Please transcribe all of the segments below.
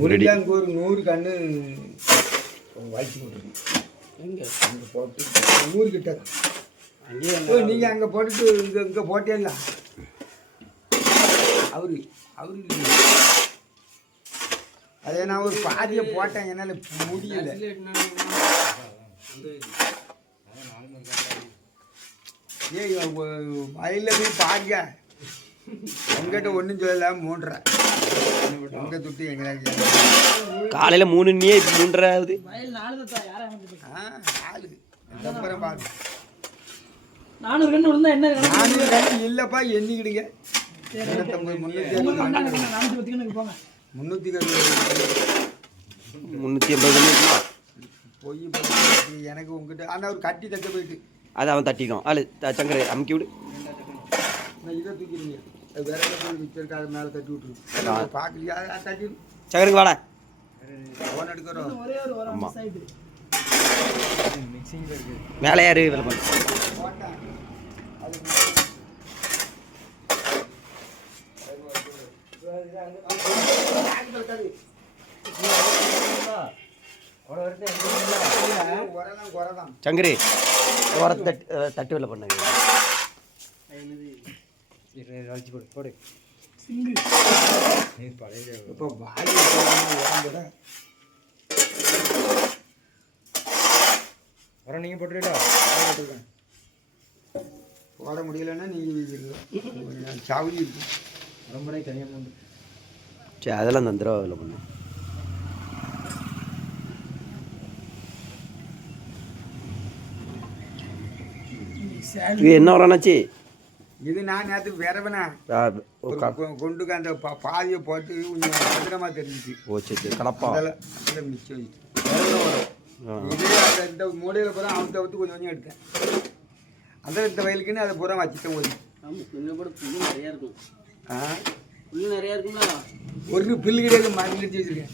முடிஞ்சாங்க ஒரு 100 கன்று வாய்ச்சி போட்டுருக்கோம். அங்கே போட்டு 100 கிட்ட நீங்கள் அங்கே போட்டுட்டு இங்கே போட்டேல்ல அவரு அதே நான் ஒரு பாதியை போட்டேன், என்னால் முடியல. வயலில் போய் பாருங்க, உங்ககிட்ட ஒன்றும் சொல்லல. 3:30 உங்க துட்டு எங்களுக்கு காலையில் 3 3:30 அப்புறம் பாருங்க. 400 கன்று விழுந்தா என்ன? 400 கன்று இல்லைப்பா, எண்ணிக்கிடுங்க. 380 போய் எனக்கு உங்ககிட்ட ஆனால் ஒரு கட்டி தட்ட போயிட்டு அது அவன் தட்டிக்கும். ஆளு சங்கரை அமுக்கி விடு. நான் இதை தூக்கிடுங்க, அது வேற போய் விற்கிறதுக்கு அது மேலே தட்டி விட்டுருங்க. பார்க்கலையா தட்டி சங்கருக்கு வாடா ஃபோன் எடுக்கிறோம். ஆமாம் மேலே யாரு வேலை பண்ண போட்டேன் சங்கரி ஓரத்தை தட்டு வேலை பண்ணுங்க. போடு இப்போ வர நீங்கள் போட்டுருக்கா போட முடியலன்னா நீங்கள் சாவடி இருக்கு ரொம்ப தனியாக போட்டு. சரி அதெல்லாம் தந்துடும் வேலை பண்ணு. இது என்ன வரானாச்சு? இது நான் நேற்றுக்கு விரவனா கொண்டுக்கு அந்த பாதியை போட்டு கொஞ்சம் பத்திரமா தெரிஞ்சிச்சு. ஓ சரி கலப்பா அதெல்லாம் மிச்சம் வச்சு இதே அந்த மூடையில் பூரா அவன் தவிர்த்து கொஞ்சம் கொஞ்சம் எடுத்தேன். அந்த இந்த வயலுக்குன்னு அதை பூரா வச்சுட்டேன். நிறையா இருக்கும். புல்லு நிறையா இருக்குங்களா? ஒரு பில்லு கிடையாது, மருந்து அடிச்சு வச்சுருக்கேன்.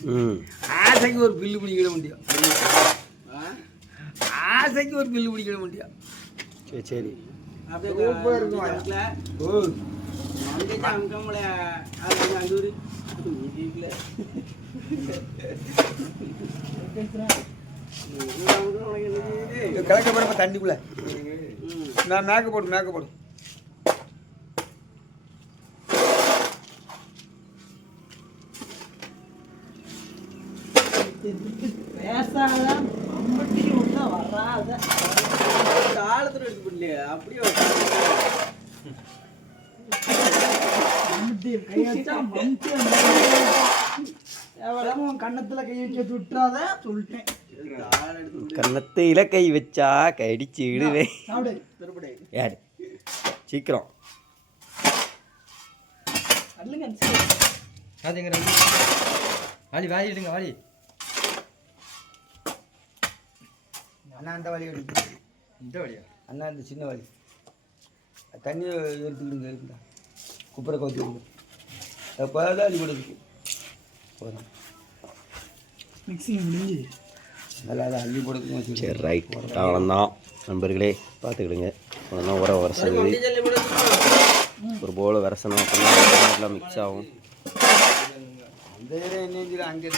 ஆசைக்கு ஒரு பில்லு பிடிக்கிட முடியும், ஆசைக்கு ஒரு பில்லு பிடிக்கிட முடியும். சரி சரி சூப்பராக இருக்கும். ஓ கிழக்க போகிறப்ப தண்ணிக்குள்ள நான் மேக்க போடு காலத்துல எடுத்து பண்ணலையே அப்படியே கண்ணத்துல கை வச்சு விட்டுறாத சொல்லிட்டேன். கன்னத்தையில கை வச்சா கடிச்சு விடுவேன். யாரு சீக்கிரம் வாலி வாலிடுங்க வாலி. அண்ணா அந்த வழி எடுத்து இந்த வழியா அண்ணா இந்த சின்ன வழி தண்ணியை எடுத்துக்கிடுங்க, இருக்குதா குப்பரை கவுத்தி விடுங்க. அப்போ தான் அள்ளி கொடுக்கு போதும். மிக்சிங் முடிஞ்சு நல்லா அதை அள்ளி கொடுக்குங்க. சரி ரைட் அவ்வளோதான் நண்பர்களே, பார்த்துக்கிடுங்க. அவ்வளோதான் உர வரசது ஒரு போல் வரசணும் அப்படின்னா மிக்ஸ் ஆகும். அந்த என்ன அங்கே